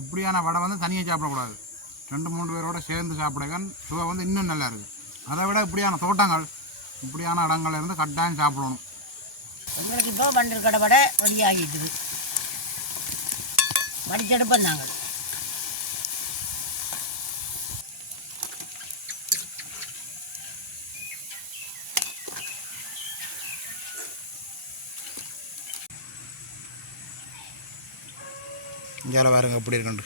இப்படியான வடை வந்து தனியாக சாப்பிடக்கூடாது, 2-3 பேரோட சேர்ந்து சாப்பிடுங்க. சுவை வந்து இன்னும் நல்லா இருக்குது. அதை விட இப்படியான தோட்டங்கள் இப்படியான இடங்கள்ல இருந்து கட்டாயம் சாப்பிடணும். எங்களுக்கு இப்போ பண்டல் கடை வடை ரெடி ஆகிட்டுது, வடிச்செடுப்போம் நாங்கள். இங்கே பாருங்க எப்படி இருக்குண்டு.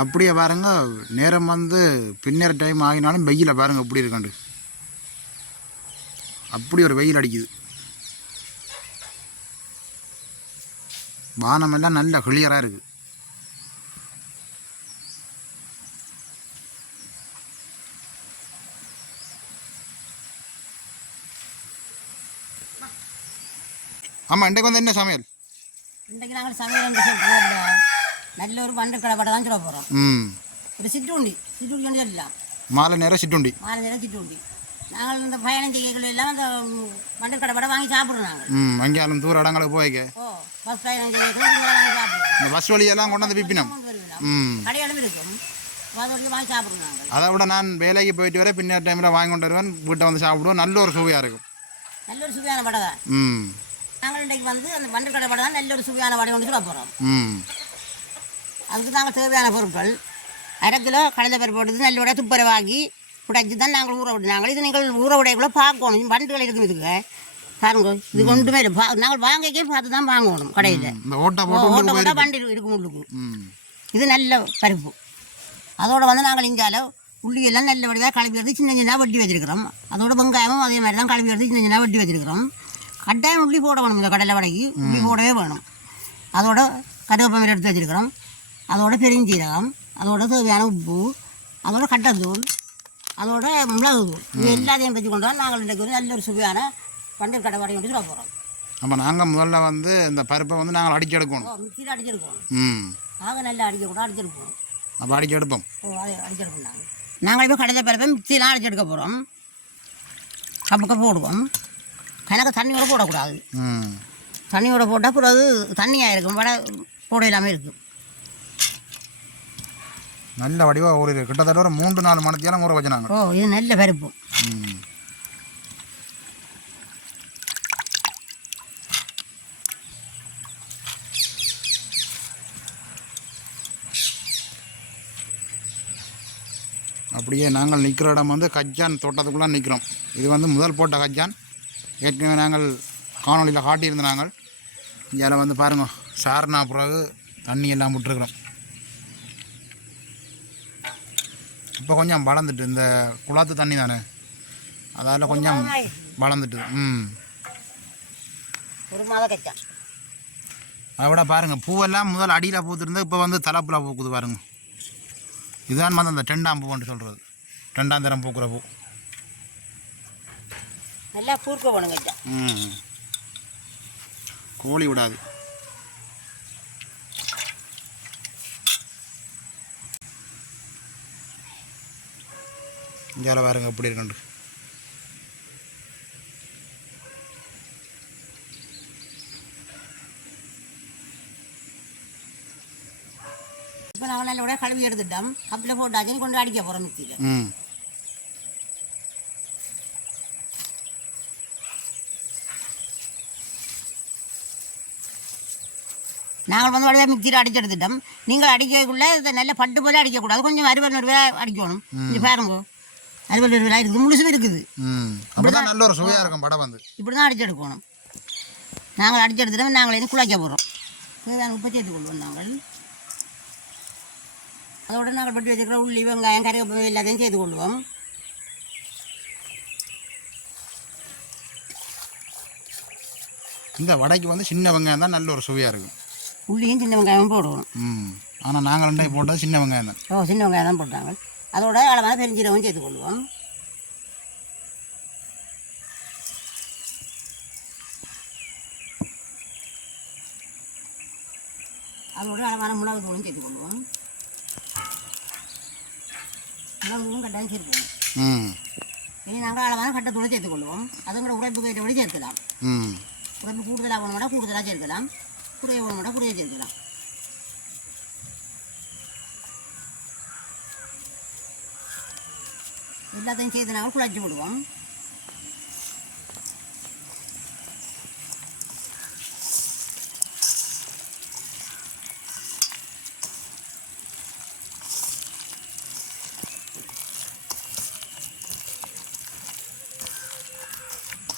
அப்படியே பாருங்க, நேரம் வந்து பின்னர் டைம் ஆகினாலும் வெயில பாருங்க எப்படி இருக்குண்டு. அப்படி ஒரு வெயில் அடிக்குது. வானமெல்லாம் நல்ல கிளியராக இருக்குது. ஆமாம், இன்றைக்கு வந்து என்ன சமையல்? இன்றைக்கு நாங்கள் சமையல் என்று சொல்கிறோம், நல்ல ஒரு பண்டல் கடை வடை தான் சொல்ல போகிறோம். ஒரு சிற்றுண்டி சொல்லலாம், மாலை நேரம் சிற்றுண்டி. நாங்கள் இந்த பயணம் செய்யக்குள்ள எல்லாம் அந்த பண்டல் கடை வடை வாங்கி சாப்பிட்றோம். நாங்கள் அங்கேயாலும் தூர இடங்களுக்கு போய்க்க பஸ் பயணம் செய்யக்குள்ள வாங்கி சாப்பிடுவோம். பஸ் வழியெல்லாம் கொண்டு வந்து விற்பினோம். கடையாலும் இருக்கும், வாங்கி சாப்பிடுவோம் நாங்கள். அதை விட நான் வேலைக்கு போயிட்டு வர பின்னர் டைமில் வாங்கி கொண்டு வருவேன், வீட்டை வந்து சாப்பிடுவோம். நல்ல ஒரு சுவையாக இருக்கும், நல்ல ஒரு சுவையான வடை தான். நாங்கள் இன்றைக்கு வந்து அந்த பண்டல் கடை வடை தான் நல்ல ஒரு சுவையான வடை கொண்டு சொல்ல போகிறோம். அதுக்கு நாங்கள் தேவையான பொருட்கள் 1/2 கிலோ கடலை பருப்பு போட்டு நல்ல விட துப்பரை வாங்கி உடைச்சி தான் நாங்கள் ஊற விடுனாங்க. இது நீங்கள் ஊற விடையக்குள்ள பார்க்கணும், வண்டுகள் இருக்கும். இதுக்கு பாருங்க, இது கொண்டுமே நாங்கள் வாங்கிக்கே பார்த்து தான் வாங்கணும். கடையில் ஓட்ட போட்டால் வண்டு இருக்கும் உள்ளுக்கு. இது நல்ல பருப்பு. அதோடு வந்து நாங்கள் இங்கால உள்ளியெல்லாம் நல்ல வடிவாக கழுவி எடுத்து சின்ன சின்ன வெட்டி வச்சுருக்கிறோம். அதோட வெங்காயமும் அதே மாதிரி தான் கழுவி எடுத்து சின்ன சின்ன வெட்டி வச்சுருக்கிறோம். கட்டாயம் உள்ளி போட வேணும், இந்த கடலை வடைக்கு உள்ளி போடவே வேணும். அதோட கருவேப்பம் எடுத்து வச்சுருக்கிறோம். அதோட பெருஞ்சீரகம், அதோட தேவையான உப்பு, அதோட கட்டத்தூள், அதோட மிளகுத்தூள், இது எல்லாத்தையும் வச்சு கொண்டு நாங்கள் இன்றைக்கு ஒரு நல்ல ஒரு சுவையான பண்டல் கடை வடை கொண்டு சொல்ல போகிறோம். ஆமாம், நாங்கள் முதல்ல வந்து இந்த பருப்பை வந்து நாங்கள் அடிச்சு எடுக்கணும். மிக்சியில் அடிச்செடுக்கணும். ஆக நல்லா அடிச்சிருப்போம். அப்போ அடிச்சு எடுப்போம். அதை அடிச்செடுப்போம். நாங்கள் இப்போ கடலை பருப்பை மிக்சியெலாம் அடிச்செடுக்க போகிறோம். கப்புக்க போடுவோம். கணக்கு தண்ணியோட போடக்கூடாது. தண்ணியோட போட்டால் பிறகு தண்ணியாக இருக்கும், வடை போட இல்லாமல் இருக்கும். நல்ல வடிவாக ஒரு கிட்டத்தட்ட ஒரு 3-4 மணித்தேரம் ஊற வச்சுனாங்க. இது நல்ல பருப்பு. அப்படியே நாங்கள் நிற்கிற இடம் வந்து கஜான் தோட்டத்துக்குள்ளே நிற்கிறோம். இது வந்து முதல் போட்ட கஜான். ஏற்கனவே நாங்கள் காணொலியில் காட்டியிருந்த நாங்கள் இதில் வந்து பாருங்கள், சாரணா பிறகு தண்ணி எல்லாம் விட்டுருக்குறோம். இப்போ கொஞ்சம் வளர்ந்துட்டு, இந்த குளத்து தண்ணி தானே, அதால் கொஞ்சம் வளர்ந்துட்டு. அதை விட பாருங்கள், பூவெல்லாம் முதல் அடியில் பூத்துருந்தா இப்போ வந்து தலைப்பில் பூக்குது பாருங்கள். இதுதான் வந்து அந்த 2ஆம் பூன்னு சொல்கிறது, 2ஆம் தரம் பூக்குற பூ. நல்லா பூர்க்க போனுங்க. கோழி விடாது. இங்கே பாருங்க எப்படி இருக்குண்டு. இப்போ நாங்கள் நல்ல விட கழுவி எடுத்துட்டோம். கப்பில் போட்டாச்சுன்னு கொண்டு அடிக்க போகிறோம் மிக்சியில். நாங்கள் வந்து வழியாக மிக்சியில் அடிச்சு எடுத்துட்டோம். நீங்கள் அடிக்கக்குள்ளே இதை நல்ல பட்டு போல அடிக்கக்கூடாது, கொஞ்சம் 60-100 அடிக்கணும். இங்கே பாருங்க, 60-100 இருக்குது, முழுசும் இருக்குது. அப்படிதான் நல்ல ஒரு சுவையாக இருக்கும் படம் வந்து. இப்படி தான் அடிச்சு எடுக்கணும். நாங்கள் அடிச்சு எடுத்துட்டோம். நாங்கள் இதை குழைக்க போகிறோம். தேவையான உப்பு சேர்த்துக்கொள்வோம். நாங்கள் அதோட நாங்கள் பட்டி வச்சுக்கிற உள்ளி, வெங்காயம், கறிவேப்பிலை எல்லாத்தையும் சேர்த்து கொள்வோம். இந்த வடைக்கு வந்து சின்ன வெங்காயம் தான் நல்ல ஒரு சுவையாக இருக்கும். உள்ளியும் சின்ன வெங்காயம் போடுவோம். ஆனால் நாங்கள் 2 போட்டது சின்ன வெங்காயம் தான். சின்ன வெங்காயம் தான் போட்டாங்க. அதோட அளவான பெருஞ்சீரகம் சேர்த்துக்கொள்வோம். அதோட அளவான மிளகு தூளும் சேர்த்துக்கொள்வோம். மிளகு தூளும் கட்டாயம் சேர்த்துக்கணும். இனி நாங்கள் அளவான கட்டத்தூள் சேர்த்துக்கொள்வோம். அதுவும் கூட உரைப்புக்கு ஏற்றபடி சேர்க்கலாம். உரைப்பு கூடுதலாக வேணுமாட்டா கூடுதலாக சேர்க்கலாம், குறைய வேணுமாட்டா குறைய சேர்க்கலாம். எல்லாத்தையும் சேர்த்து நாங்கள் குழச்சி விடுவோம்.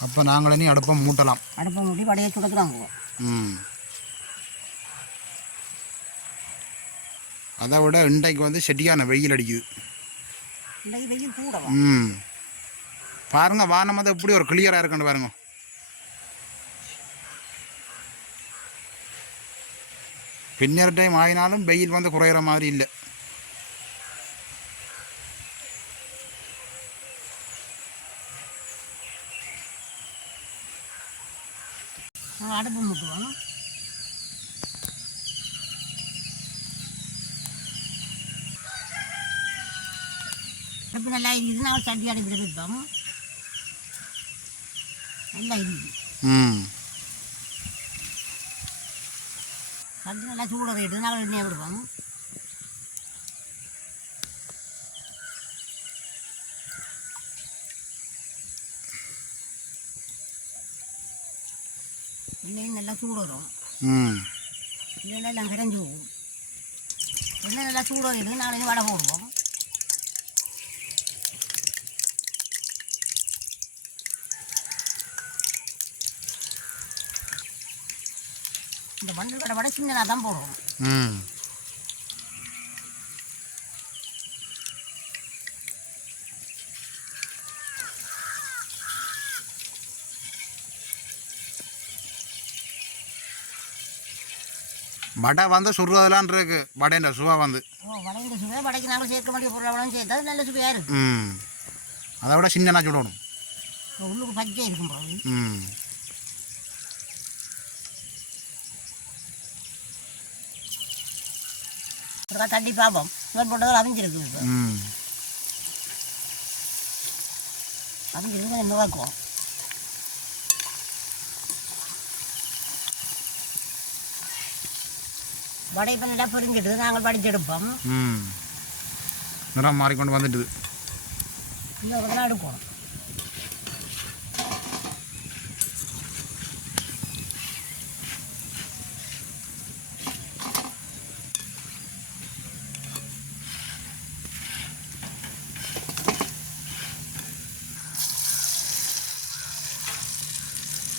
அப்போ நாங்கள் இனி அடுப்பை மூட்டலாம். அடுப்பை மூட்டி வடையை சுடத்துலாம் போவோம். அதை விட இன்றைக்கு வந்து செட்டியான வெயில் அடிக்குது. இன்றைக்கு வெயில் கூட. பாருங்க வானம் வந்து எப்படி ஒரு கிளியராக இருக்குன்னு பாருங்க. பின்னர் டைம் ஆகினாலும் வெயில் வந்து குறையிற மாதிரி இல்லை. அடுப்பு மூட்டுவோம். அடுப்பு நல்லா இருக்குது. நாங்கள் சட்டி அடைப்பிட்டு வைப்போம். நல்லா இருக்குது. சட்டி நல்லா சூட ரேட்டு நாங்கள் எண்ணெய் விடுவோம். எண்ணெயும் நல்லா சூடு வரும். இல்லைன்னா எல்லாம் கரைஞ்சி போகும். எண்ணெய் நல்லா சூடு வருது. நாங்கள் வடை போடுவோம். இந்த மண்ணு கடை வடை சின்னதாக தான் போடுவோம். வடை வந்து சுடுறதுலான் இருக்கு. வடைன்ற சுவா வந்து வடைன்ற சுவை வடைக்கு நாங்கள் சேர்க்க வேண்டிய பொருளை சேர்த்தா நல்ல சுவையாக இருக்கு. அதை விட சின்னனா சுடணும். உள்ளுக்கு பச்சை இருக்கும் போது தட்டி பார்ப்போம். சுவர் போட்டதில் அவிஞ்சிருக்கு. இப்போ அவிஞ்சிருக்கு கொஞ்சம் நுழைக்குவோம். வடை இப்போ நல்லா பொரிஞ்சிட்டு நாங்கள் படிச்செடுப்போம். நிறம் மாறிக்கொண்டு வந்துட்டுது. இன்னொரு பக்கம் எடுக்கணும்.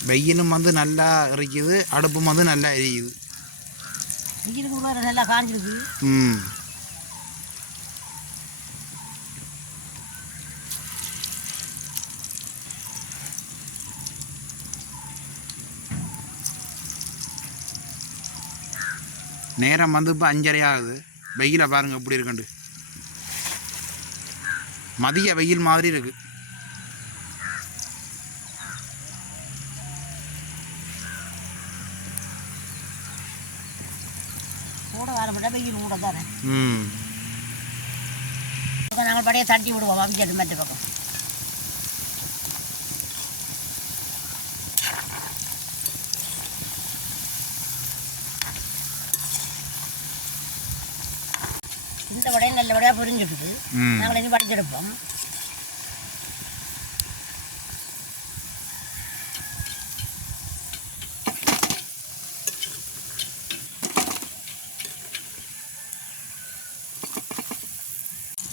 வெயிலும் வந்து நல்லா எரிக்குது, அடுப்பும் வந்து நல்லா எரியுது. வெயிலுக்கு கூட நல்லா காஞ்சிருக்கு. நேரம் வந்து இப்போ 5:30 ஆகுது. வெயிலை பாருங்க எப்படி இருக்குண்டு. மதிய வெயில் மாதிரி இருக்கு. கூட வரப்பட்ட வெயில் கூட தானே. நாங்கள் படியே தட்டி விடுவோம். அமிச்சது மற்ற பக்கம் இந்த வடையை நல்லபடியாக புரிஞ்சுட்டு நாங்கள் இனி படிச்செடுப்போம்.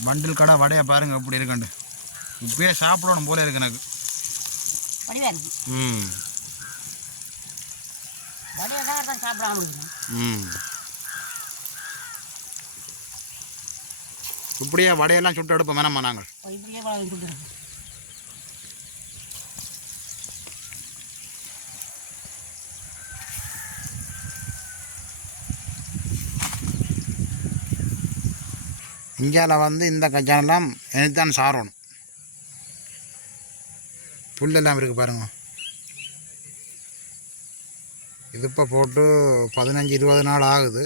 பண்டில் கடை வடையை பாருங்க எப்படி இருக்குண்டு. இப்பயே சாப்பிடணும் போல இருக்கு எனக்கு. வடிவா இருக்கு. வடையெல்லாம் தான் சாப்பிடாம இருக்கணும். இப்படியே வடையெல்லாம் சுட்டு எடுப்போம் வேணாமா நாங்கள். இப்படியே குழம்பு சுட்டுருக்கோம். இந்தியாவில் வந்து இந்த கஜானெல்லாம் எனக்குத்தான் சாரணும். புல்லெல்லாம் இருக்குது பாருங்க. இது இப்போ போட்டு 15-20 நாள் ஆகுது.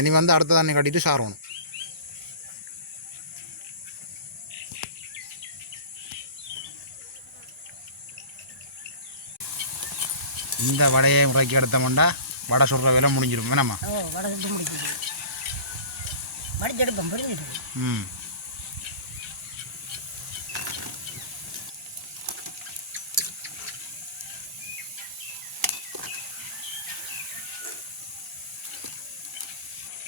இனி வந்து அடுத்த தண்ணி கட்டிட்டு சாரணும். இந்த வடையை முறைக்கு எடுத்தோம்னா வடை சுடுற வேலை முடிஞ்சிடும் வேணாமா? வடை சுட்டு முடிஞ்சிடும். வடிச்செடுப்போம் புரிஞ்சுது. ம்.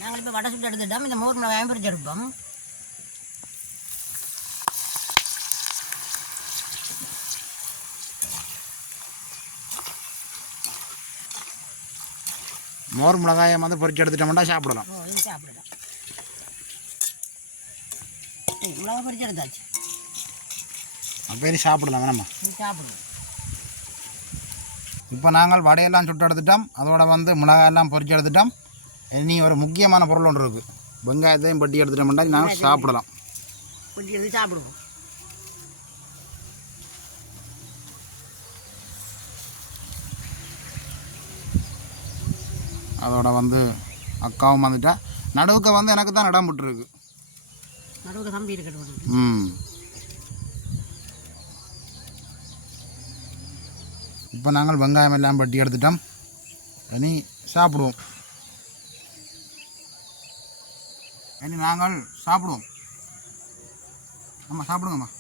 நாங்கள் இப்போ வடை சுட்டு எடுத்துட்டோம். இந்த மோர் மிளகாயும் பிரித்து எடுப்போம். மோர் மிளகாயை வந்து பொரிச்சு எடுத்துட்டோம்னா சாப்பிடலாம். இது சாப்பிடலாம். மிளகா பொரிச்சு எடுத்தாச்சு. அப்போ இது சாப்பிடலாம் வேணாமா? இது சாப்பிடுவோம். இப்போ நாங்கள் வடையெல்லாம் சுட்டு எடுத்துட்டோம். அதோட வந்து மிளகாயெல்லாம் பொரிச்சு எடுத்துட்டோம். இனி ஒரு முக்கியமான பொருள் ஒன்று இருக்குது. வெங்காயத்தையும் பட்டி எடுத்துட்டோம்னா நாங்கள் சாப்பிடலாம். பொட்டி எடுத்து சாப்பிடுவோம். அதோட வந்து அக்காவும் வந்துட்டா. நடுவுக்கு வந்து எனக்கு தான் இடம் விட்டுருக்கு. நடுவுக்கு தம்பி இருக்கட்டும். ம். இப்போ நாங்கள் வெங்காயம் எல்லாம் பட்டி எடுத்துட்டோம். இனி சாப்பிடுவோம். இனி நாங்கள் சாப்பிடுவோம். ஆமாம் சாப்பிடுங்கம்மா.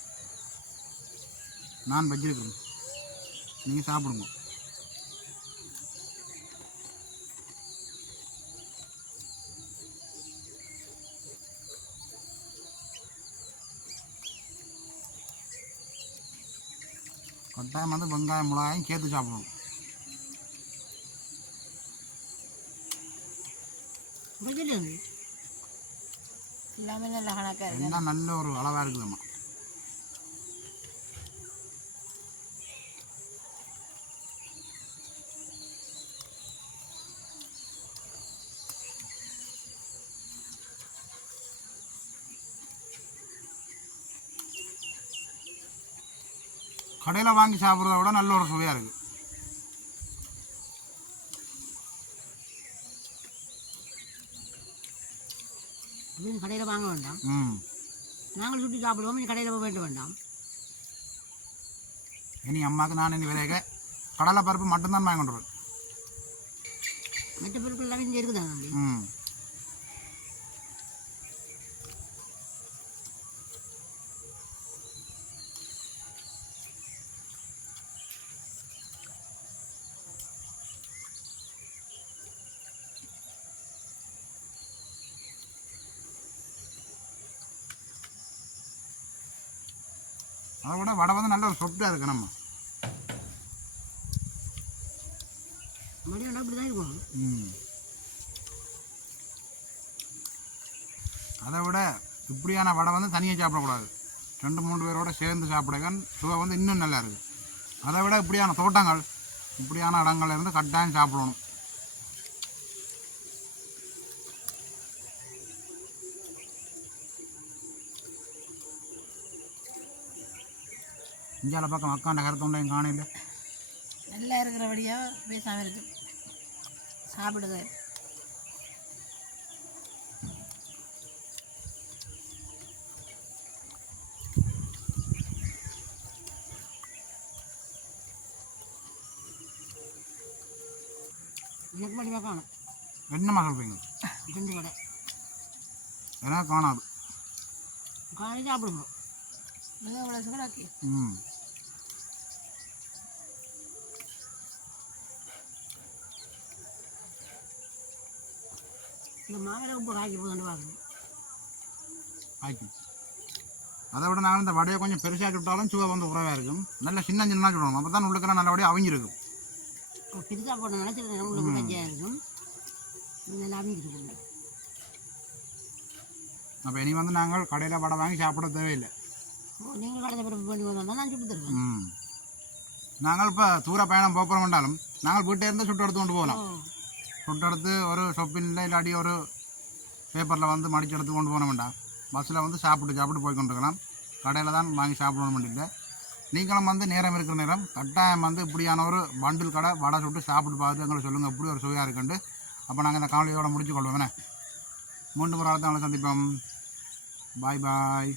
நான் வச்சிருக்கிறேன், நீங்கள் சாப்பிடுங்க. கட்டாயம் வந்து வெங்காயம் மிளகாயும் சேர்த்து சாப்பிடணும். எல்லாமே நல்ல கணக்காக எல்லாம் நல்ல ஒரு அளவாக இருக்குதும்மா. கடையில் வாங்கி சாப்பிட்றத விட நல்ல ஒரு சுவையாக இருக்குது. கடையில் வாங்க வேண்டாம். ம். நாங்கள் சுட்டி சாப்பிடுவோம். கடையில் போக வேண்டாம். இனி அம்மாவுக்கு நான் இனி விலைக கடலை பருப்பு மட்டும்தான் வாங்கி கொண்டு வருவேன். மற்ற பருப்பு எல்லாமே இங்கே இருக்குதாங்க. ம். அதை விட வடை வந்து நல்ல ஒரு சொட்டாக இருக்கு. நம்ம மடியாண்டா இப்படி தான் இருக்கும். ம். அதை விட இப்படியான வடை வந்து தனியாக சாப்பிடக்கூடாது. 2-3 பேரோட சேர்ந்து சாப்பிடுங்க. சுவை வந்து இன்னும் நல்லா இருக்குது. அதை விட இப்படியான தோட்டங்கள் இப்படியான இடங்கள்ல இருந்து கட்டாயம் சாப்பிடணும். இந்தியாவில் பக்கம் அக்காண்ட கருத்தொண்டையும் காணையில் நல்லா இருக்கிறபடியாக பேசாமல் இருக்கு. சாப்பிடுது. எனக்கு மட்டும் தான் காணும். என்னம்மா சொல்கிறீங்க? 2 கடை எனக்கு காணாது. காலையில் சாப்பிடுங்க. நீங்கள் அவ்வளோ சுகராக்கி. ம். இந்த மாவில உப்பு காய்ச்சி போதுன்னு பார்க்கணும். ஆய்க்கும். அதை விட நாங்கள் இந்த வடையை கொஞ்சம் பெருசாக சுட்டாலும் சுவை வந்து உறவாக இருக்கும். நல்ல சின்ன சின்னதாக சுடணும். அப்போ தான் உள்ளுக்கெல்லாம் நல்லபடியாக அவிஞ்சிருக்கும். பெருசாக போட நினச்சிருக்கேன். நம்மளுக்கு கஞ்சியாக இருக்கும். இது நல்லா அவிஞ்சிருக்கு. அப்போ இனி வந்து நாங்கள் கடையில் வடை வாங்கி சாப்பிட தேவையில்லை. நீங்கள் கடையில் பருப்பு பண்ணி வந்தால் நான் சுட்டு தருவேன். ம். நாங்கள் இப்போ தூர பயணம் போகிறோம் வேண்டாலும் நாங்கள் வீட்டை இருந்து சுட்டு எடுத்து கொண்டு போகலாம். சுட்டு எடுத்து ஒரு ஷொப்பினில் இல்லாட்டி ஒரு பேப்பரில் வந்து மடித்து எடுத்து கொண்டு போன வேண்டாம். பஸ்ஸில் வந்து சாப்பிட்டு போய் கொண்டுருக்கலாம். கடையில் தான் வாங்கி சாப்பிடணும் இல்லை. நீங்களும் வந்து நேரம் இருக்கிற நேரம் கட்டாயம் வந்து இப்படியான ஒரு பண்டில் கடை வடை சுட்டு சாப்பிட்டு பார்த்து எங்களை சொல்லுங்கள் எப்படி ஒரு சுவையாக இருக்குண்டு. அப்போ நாங்கள் இந்த காணொலியோடு முடிச்சு கொள்வோம். மீண்டும் ஒரு ஆள் தான் சந்திப்போம். பாய் பாய்.